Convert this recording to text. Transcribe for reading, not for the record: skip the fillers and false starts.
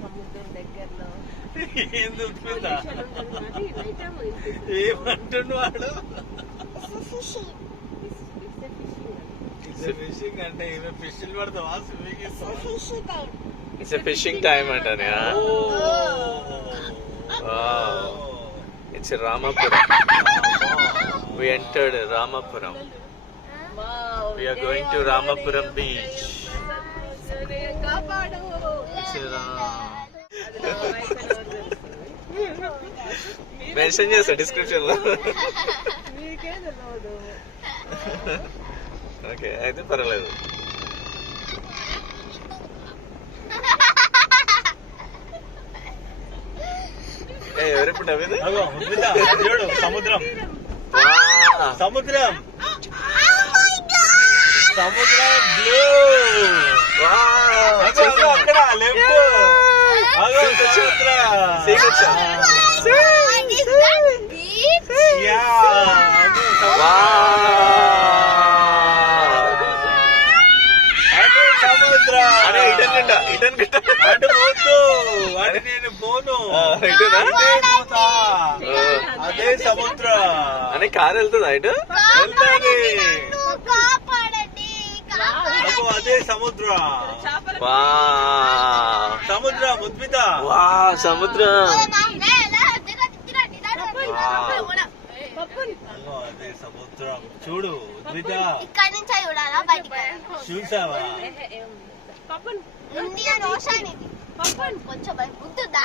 సముద్రం దగ్గరలో ఏమంటున్నాడు ఫిషింగ్ అంటే ఇవే ఫిషింగ్ పడతావా స్విమ్మింగ్ ఇట్స్ ఫిషింగ్ టైమ్ అంటానే it's Ramapuram. We entered Ramapuram. We are going to Ramapuram beach. Mention చేస్తా డిస్క్రిప్షన్ లో. ఓకే అయితే పర్వాలేదు. ఎవరెప్పుడు నవ్వేది చూడు సముద్రం సముద్రం సముద్రం బ్లూ అక్కడ లెఫ్ట్ అటు పోతూ అటు నేను పోను అదే సముద్రం అని కారు వెళ్తుందా ఇటు వెళ్తాది అదే సముద్రం సముద్రం ఉద్భిత సముద్రం అదే సముద్రం చూడు ఉద్భిత ఇక్కడ నుంచి చూడాలా బయటికి చూసావా ఇండియన్ ఓషన్ ఇది కొంచెం బుద్ధుందా